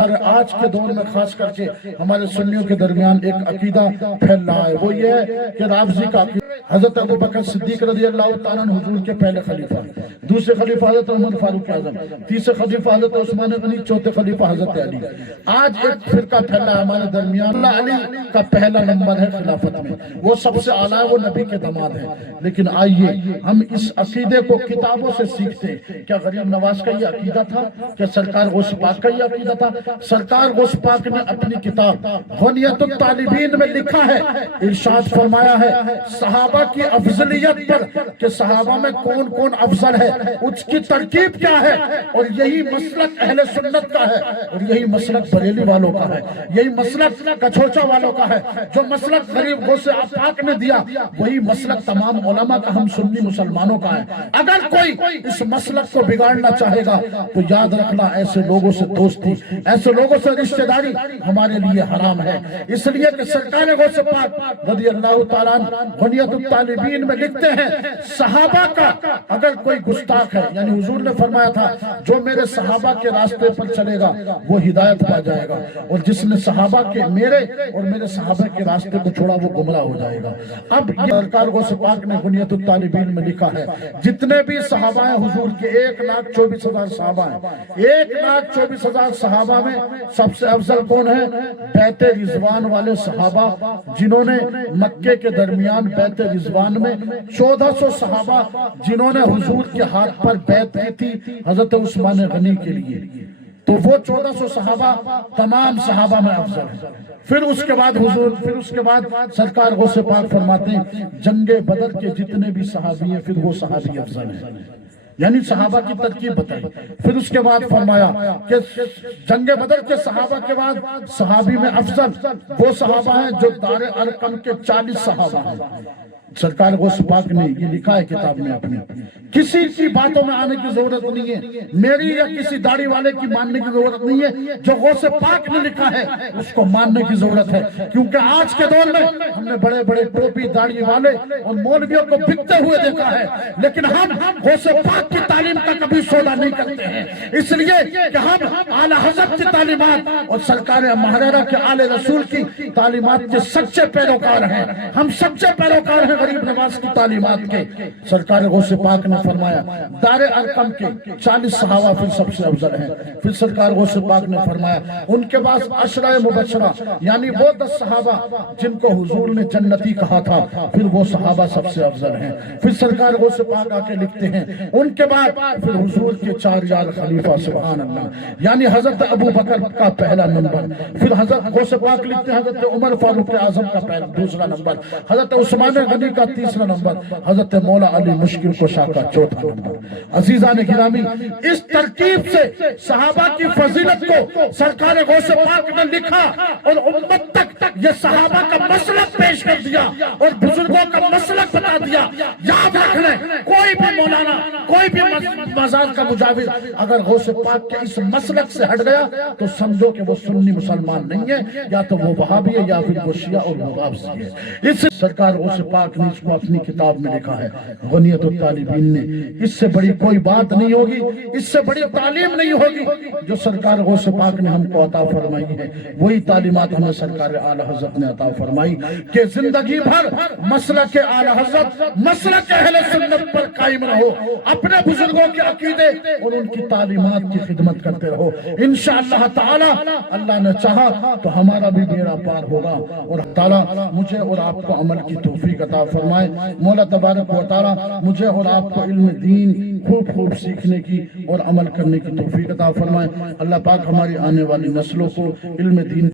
اور آج کے دور میں خاص کر کے ہمارے سنیوں کے درمیان ایک عقیدہ پھیل رہا ہے، وہ یہ ہے کہ رافضی کا حضرت ابو بکر صدیق رضی اللہ تعالیٰ عنہ حضور کے پہلے خلیفہ، دوسرے خلیفہ حضرت عمر فاروق اعظم، تیسرے خلیفہ حضرت عثمان غنی، چوتھے خلیفہ حضرت علی۔ آج ایک فرقہ پھیلا ہے ہمارے درمیان، اللہ علی کا پہلا نمبر ہے خلافت میں، وہ سب سے اعلیٰ ہے، وہ نبی کے داماد ہیں۔ لیکن آئیے ہم اس عقیدے کو کتابوں سے سیکھتے ہیں۔ کیا غریب نواز کا یہ عقیدہ تھا؟ کیا سرکار غوث پاک کا یہ عقیدہ تھا؟ سرکار غوث پاک نے اپنی کتاب غنیت الطالبین میں لکھا ہے، ارشاد فرمایا ہے صحابہ کی افضلیت پر کہ صحابہ میں کون کون افضل ہے، اس کی ترکیب کیا ہے، اور یہی مسلک اہل سنت کا ہے، اور یہی مسلک بریلی والوں کا ہے، یہی مسلک کچھوچا والوں کا ہے۔ جو مسلک غریب غوث پاک نے دیا وہی مسلک تمام علماء کا، ہم سنی مسلمانوں کا ہے۔ اگر کوئی اس مسلک کو بگاڑنا چاہے گا تو یاد رکھنا ایسے لوگوں سے دوستی، ایسے لوگوں سے رشتہ داری ہمارے لیے حرام ہے۔ اس لیے کہ سرکار غوث پاک رضی اللہ تعالیٰ عنہ غنیت الطالبین میں لکھتے ہیں صحابہ کا اگر کوئی گستاخ ہے، یعنی حضور نے فرمایا تھا جو میرے صحابہ کے راستے پر چلے گا وہ ہدایت پا جائے گا، اور جس نے صحابہ کے میرے اور میرے صحابہ کے راستے کو چھوڑا وہ گمراہ ہو جائے گا۔ اب یہ سرکار غوث پاک نے غنیت الطالبین میں لکھا ہے جتنے بھی صحابہ ہیں حضور کے 1,24,000 صحابہ ہیں، 1,24,000 صحابہ میں سب سے افضل کون ہے؟ بیعت رضوان والے صحابہ، جنہوں نے مکے کے درمیان بیعت رضوان میں 1400 صحابہ جنہوں نے حضور کے ہاتھ پر بیعت کی تھی حضرت عثمان غنی کے لیے، تو وہ 1400 صحابہ تمام صحابہ میں افضل ہیں۔ پھر اس کے بعد سرکار غوث پاک فرماتے ہیں جنگ بدر کے جتنے بھی صحابی ہیں پھر وہ صحابی افضل ہیں، یعنی صحابہ کی ترکیب بتائی۔ پھر اس کے بعد فرمایا کہ جنگ بدر کے صحابہ کے بعد صحابی میں افضل وہ صحابہ ہیں جو دار ارقم کے 40 صحابہ ہیں۔ سرکار غوث پاک نے یہ لکھا ہے کتاب میں اپنی، کسی کی باتوں میں آنے کی ضرورت نہیں ہے، میری یا کسی داڑھی والے کی ماننے کی ضرورت نہیں ہے، جو غوث پاک نے لکھا ہے اس کو ماننے کی ضرورت ہے۔ کیونکہ آج کے دور میں ہم نے بڑے بڑے ٹوپی داڑھی والے اور مولویوں کو بکتے ہوئے دیکھا ہے، لیکن ہم غوث پاک کی تعلیم کا کبھی سودا نہیں کرتے ہیں، اس لیے کہ ہم اعلیٰ حضرت کی تعلیمات اور سرکار ماہرہ کے آل رسول کی تعلیمات کے سچے پیروکار ہیں، ہم سچے پیروکار ہیں غریب نواز کی تعلیمات کے۔ سرکار غوث پاک نے فرمایا دار ارقم کے 40 صحابہ پھر سب سے افضل ہیں۔ پھر سرکار غوث پاک نے فرمایا ان کے بعد عشرہ مبشرہ یعنی وہ 10 صحابہ جن کو حضور نے جنتی کہا تھا پھر وہ صحابہ سب سے افضل ہیں۔ پھر سرکار غوث پاک آ کے لکھتے ہیں ان کے بعد پھر حضور کے 4 یار خلیفہ سبحان اللہ، یعنی حضرت ابو بکر کا پہلا نمبر، پھر حضرت غوث پاک لکھتے ہیں حضرت عمر فاروق اعظم کا دوسرا نمبر، حضرت عثمان غنی کا تیسرا نمبر، حضرت مولا علی مشکل کشا کا چوتھا نمبر۔ عزیزان گرامی، اس ترکیب سے صحابہ کی فضیلت کو سرکار غوث پاک نے لکھا اور امت تک یہ صحابہ کا مسلک پیش کر دیا اور بزرگوں کا مسلک بتا دیا۔ یاد رکھ لیں کوئی بھی مولانا، کوئی بھی مزار کا مجاور اگر غوث پاک کے اس مسلک سے ہٹ گیا تو سمجھو کہ وہ سنی مسلمان نہیں ہے، یا تو وہ وہابی ہے یا پھر وہ شیعہ اور مغابسی ہے۔ اس سرکار غوث پاک نے اس کو اپنی کتاب میں لکھا ہے غنیت الطالبین نے۔ اس سے بڑی کوئی بات نہیں ہوگی، اس سے بڑی تعلیم نہیں ہوگی جو سرکار غوث پاک نے ہم کو عطا فرمائی ہے۔ وہی تعلیمات ہمیں سرکار اعلی حضرت نے عطا فرمائی کہ زندگی بھر مسلک اعلی حضرت، مسلک اہل سنت پر قائم رہو، اپنے بزرگوں کے عقیدے اور ان کی تعلیمات کی خدمت کرتے رہو۔ انشاءاللہ تعالی اللہ نے چاہا تو ہمارا بھی بیڑا پار ہوگا، اور تعالی مجھے اور آپ کو عمل کی توفیق عطا فرمائے۔ مولا تبارک و تعالی مجھے اور آپ کو علم دین خوب سیکھنے کی اور عمل کرنے کی توفیق عطا فرمائے۔ اللہ پاک ہماری آنے والی نسلوں کو علم دین